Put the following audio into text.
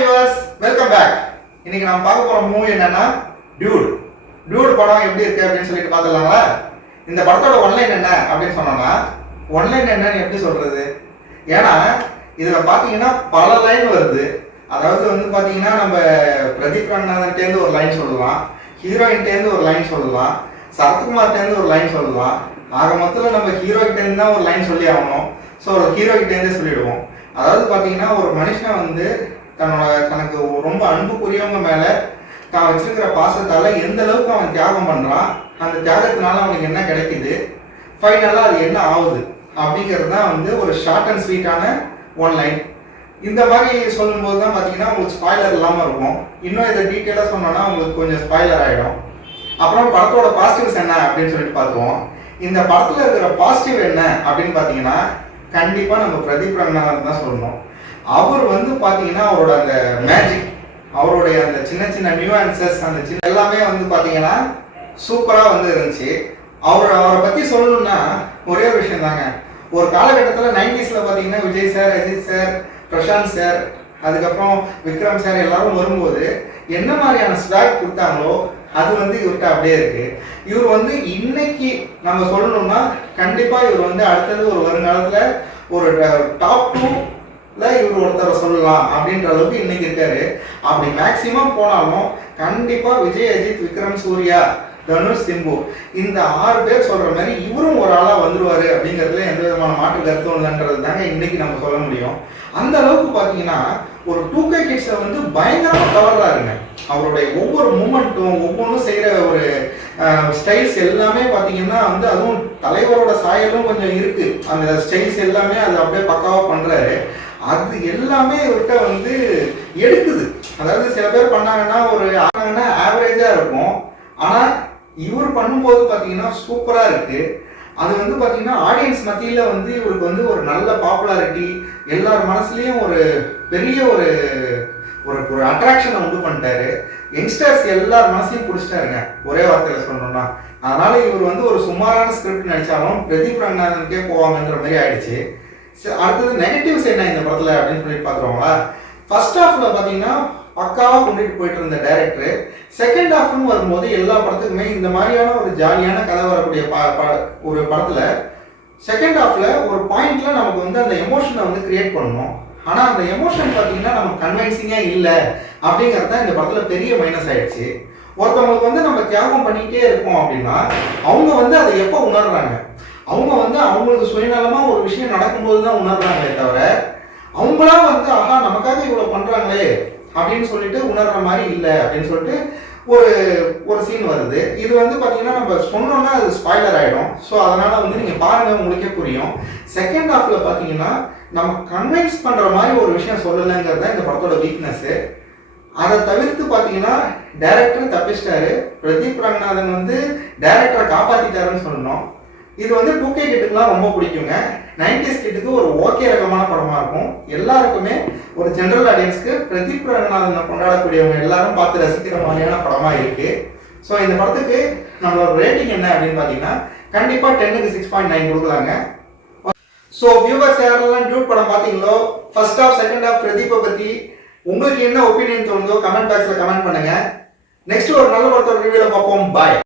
Viewers, welcome back. இன்னைக்கு நம்ம பார்க்க போற மூவி என்னன்னா டியூட். டியூட் படம் எப்படி இருக்கு அப்படின்னு சொல்லிட்டு பார்த்துடலாங்களா? இந்த படத்தோட ஒன்லைன் என்ன அப்படின்னு சொன்னோம்னா, ஒன்லைன் என்னன்னு எப்படி சொல்றது? ஏன்னா இதுல பாத்தீங்கன்னா பல லைன் வருது. அதாவது வந்து பாத்தீங்கன்னா நம்ம பிரதீப் ரங்கநாதன்டேருந்து ஒரு லைன் சொல்லலாம், ஹீரோயின்டேருந்து ஒரு லைன் சொல்லலாம், சரத்குமார்டேருந்து ஒரு லைன் சொல்லலாம். ஆக மொத்தத்தில் நம்ம ஹீரோகிட்டேருந்து தான் ஒரு லைன் சொல்லி ஆகணும். ஸோ ஹீரோகிட்டேருந்தே சொல்லிடுவோம். அதாவது பார்த்தீங்கன்னா ஒரு மனுஷனை வந்து தனக்கு ரொம்ப அன்புக்குரியவங்க மேலே தான் வச்சிருக்கிற பாசத்தால் எந்த அளவுக்கு அவன் தியாகம் பண்ணுறான், அந்த தியாகத்தினால அவனுக்கு என்ன கிடைக்குது, ஃபைனலாக அது என்ன ஆகுது அப்படிங்கிறது தான் வந்து ஒரு ஷார்ட் அண்ட் ஸ்வீட்டான ஒன் லைன். இந்த மாதிரி சொல்லும்போது தான் பார்த்தீங்கன்னா உங்களுக்கு ஸ்பாய்லர் இல்லாமல் இருக்கும். இன்னும் இதை டீட்டெயிலாக சொன்னோன்னா உங்களுக்கு கொஞ்சம் ஸ்பாய்லர் ஆகிடும். அப்புறம் படத்தோட பாசிட்டிவ்ஸ் என்ன அப்படின்னு சொல்லிட்டு பார்த்துருவோம். இந்த படத்தில் இருக்கிற பாசிட்டிவ் என்ன அப்படின்னு பார்த்தீங்கன்னா கண்டிப்பாக நம்ம பிரதீப் ரங்கநாதன் தான் சொல்லணும். அவர் வந்து பார்த்தீங்கன்னா அவரோட அந்த மேஜிக், அவருடைய அந்த சின்ன சின்ன நியூஆன்சஸ், அந்த சின்ன எல்லாமே வந்து பார்த்தீங்கன்னா சூப்பராக வந்து இருந்துச்சு. அவரை பற்றி சொல்லணும்னா ஒரே ஒரு விஷயம் தாங்க. ஒரு காலகட்டத்தில் 90s பார்த்தீங்கன்னா Vijay sir, Ajith sir, Prashanth sir, அதுக்கப்புறம் விக்ரம் சார் எல்லாரும் வரும்போது என்ன மாதிரியான ஸ்வாக் கொடுத்தாங்களோ அது வந்து இவர்கிட்ட அப்படியே இருக்கு. இவர் வந்து இன்னைக்கு நம்ம சொல்லணும்னா கண்டிப்பா இவர் வந்து அடுத்தது ஒரு வருங்காலத்துல ஒரு டாப் 2ல இவர் ஒருத்தரை சொல்லலாம் அப்படின்ற அளவுக்கு இன்னைக்கு இருக்காரு. அப்படி மேக்சிமம் போனாலும் கண்டிப்பா விஜய், அஜித், விக்ரம், சூர்யா, தனுஷ், சிம்பு இந்த 6 பேர் சொல்ற மாதிரி இவரும் ஒரு ஆளா வந்துருவாரு அப்படிங்கிறதுல எந்த விதமான மாற்று கருத்தும் இல்லைன்றது தாங்க இன்னைக்கு நம்ம சொல்ல முடியும். அந்த அளவுக்கு பாத்தீங்கன்னா ஒரு 2K கிட்ஸை வந்து பயங்கரமா கவர்றாருங்க. அவருடைய ஒவ்வொரு மூமெண்ட்டும், ஒவ்வொன்றும் செய்கிற ஒரு ஸ்டைல்ஸ் எல்லாமே பார்த்தீங்கன்னா வந்து அதுவும் தலைவரோட சாயலும் கொஞ்சம் இருக்கு. அந்த ஸ்டைல்ஸ் எல்லாமே அது அப்படியே பக்காவாக பண்ணுறாரு. அது எல்லாமே இவர்கிட்ட வந்து எடுக்குது. அதாவது சில பேர் பண்ணாங்கன்னா ஒரு ஆவரேஜாக இருக்கும், ஆனால் இவர் பண்ணும்போது பார்த்தீங்கன்னா சூப்பராக இருக்குது. அது வந்து பார்த்தீங்கன்னா ஆடியன்ஸ் மத்தியில் வந்து இவருக்கு வந்து ஒரு நல்ல பாப்புலாரிட்டி, எல்லார் மனசுலேயும் ஒரு பெரிய ஒரு ஒரு அட்ராக்ஷனை உண்டு பண்ணிட்டாரு. யங்ஸ்டர்ஸ் எல்லார் மனசையும் பிடிச்சிட்டாருங்க ஒரே வார்த்தையில் சொல்லணும்னா. அதனால இவர் வந்து ஒரு சுமாரான ஸ்கிரிப்ட் நடிச்சாலும் பிரதீப் ரங்கநாதனுக்கே போவாங்கன்ற மாதிரி ஆயிடுச்சு. அடுத்தது நெகட்டிவ்ஸ் என்ன இந்த படத்தில் அப்படின்னு சொல்லி பார்த்துருவாங்களா? ஃபர்ஸ்ட் ஹாஃப்ல பார்த்தீங்கன்னா பக்காவாக கொண்டுட்டு போயிட்டு இருந்த டைரக்டர் செகண்ட் ஹாஃப்னு வரும்போது எல்லா படத்துக்குமே இந்த மாதிரியான ஒரு ஜாலியான கதை வரக்கூடிய ஒரு படத்தில் செகண்ட் ஹாஃப்ல ஒரு பாயிண்ட்ல நமக்கு வந்து அந்த எமோஷனை வந்து கிரியேட் பண்ணணும். ஆனால் அந்த எமோஷன் பார்த்தீங்கன்னா நமக்கு கன்வின்சிங்காக இல்லை அப்படிங்கிறது தான் இந்த படத்தில் பெரிய மைனஸ் ஆயிடுச்சு. ஒருத்தவங்களுக்கு வந்து நம்ம தியாகம் பண்ணிக்கிட்டே இருக்கோம் அப்படின்னா அவங்க வந்து அதை எப்போ உணர்றாங்க? அவங்க வந்து அவங்களுக்கு சுயநலமாக ஒரு விஷயம் நடக்கும்போது தான் உணர்றாங்களே தவிர அவங்களா வந்து ஆஹா நமக்காக இவ்வளோ பண்ணுறாங்களே அப்படின்னு சொல்லிட்டு உணர்ற மாதிரி இல்லை அப்படின்னு சொல்லிட்டு ஒரு சீன் வருது. இது வந்து பார்த்தீங்கன்னா நம்ம சொன்னோம்னா அது ஸ்பாய்லர் ஆகிடும். ஸோ அதனால் வந்து நீங்கள் பாருங்கள், உங்களுக்கே புரியும். செகண்ட் ஹாஃப்ல பார்த்தீங்கன்னா நம்ம கன்வின்ஸ் பண்ணுற மாதிரி ஒரு விஷயம் சொல்லலைங்கிறது தான் இந்த படத்தோட வீக்னஸ்ஸு. அதை தவிர்த்து பார்த்தீங்கன்னா டைரக்டர் தப்பிச்சிட்டாரு. பிரதீப் ரங்கநாதன் வந்து டைரக்டரை காப்பாற்றிட்டாருன்னு சொல்லணும். இது வந்து 2K கிட்டுக்குலாம் ரொம்ப பிடிக்குங்க. 90s கிட்டுக்கு ஒரு ஓகே ரகமான படமாக இருக்கும். எல்லாருக்குமே ஒரு ஜென்ரல் ஆடியன்ஸ்க்கு பிரதீப் ரங்கநாதனை கொண்டாடக்கூடியவங்க எல்லாரும் பார்த்து ரசிக்கிற மாதிரியான படமாக இருக்குது. ஸோ இந்த படத்துக்கு நம்மளோட ரேட்டிங் என்ன அப்படின்னு பார்த்தீங்கன்னா கண்டிப்பாக 10க்கு 6.9 கொடுக்கலாங்க. ஸோ வியூவர்ஸ் யாரெல்லாம் டியூட் படம் பார்த்தீங்களோ, ஃபர்ஸ்ட் ஹாஃப் செகண்ட் ஹாஃப் பிரதீப்பை பற்றி உங்களுக்கு என்ன ஒப்பீனியன் தோணுதோ கமெண்ட் பாக்ஸில் கமெண்ட் பண்ணுங்கள். நெக்ஸ்ட் ஒரு நல்ல படத்தோட ரிவ்யூவில் பார்ப்போம். பாய்.